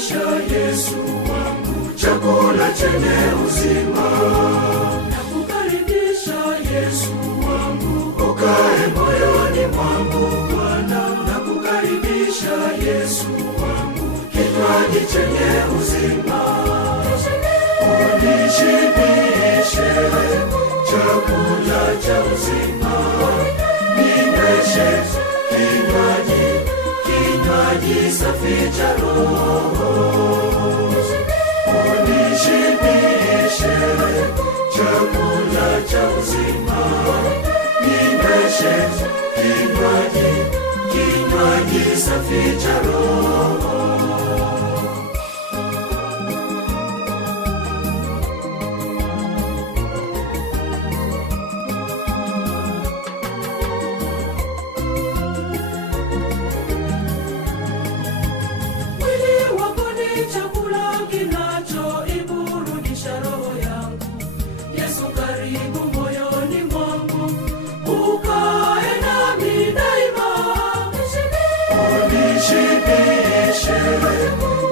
Nakukaribisha Yesu wangu, chakula chenye uzima. Nakukaribisha Yesu wangu, ukae moyoni mwangu Bwana. Nakukaribisha Yesu wangu, kinywaji chenye uzima. Unishibishe chakula cha uzima, ninyweshe kinywaji safi cha Roho. Unishibishe chakula cha uzima, ninyweshe kinywaji safi cha Roho.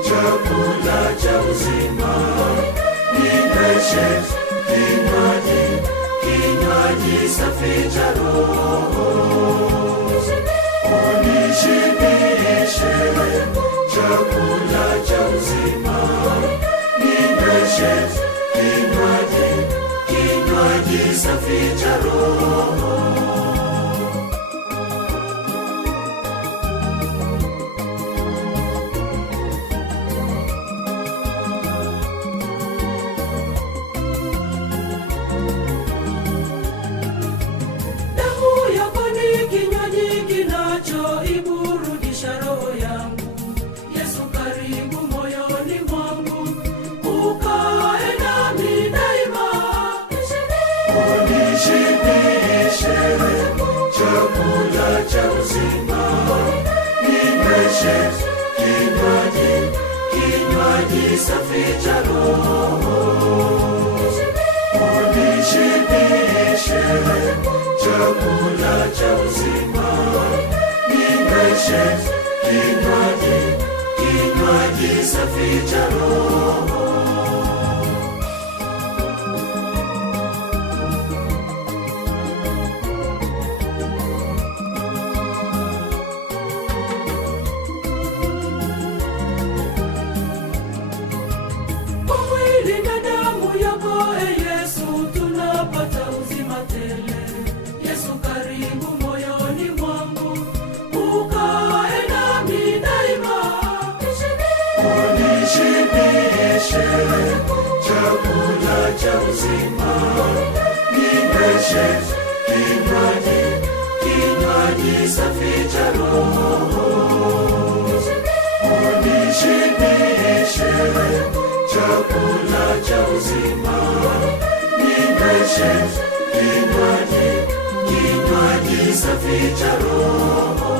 Chakula cha uzima, ninyweshe kinywaji safi cha Roho. Unishibishe chakula cha uzima, ninyweshe kinywaji safi cha Roho. Chakula cha uzima, ninyweshe kinywaji safi cha Roho. Unishibishe chakula cha uzima, ninyweshe kinywaji safi cha Roho. Chakula cha uzima, ninyweshe kinywaji safi cha Roho. Unishibishe chakula cha uzima, ninyweshe kinywaji safi cha Roho.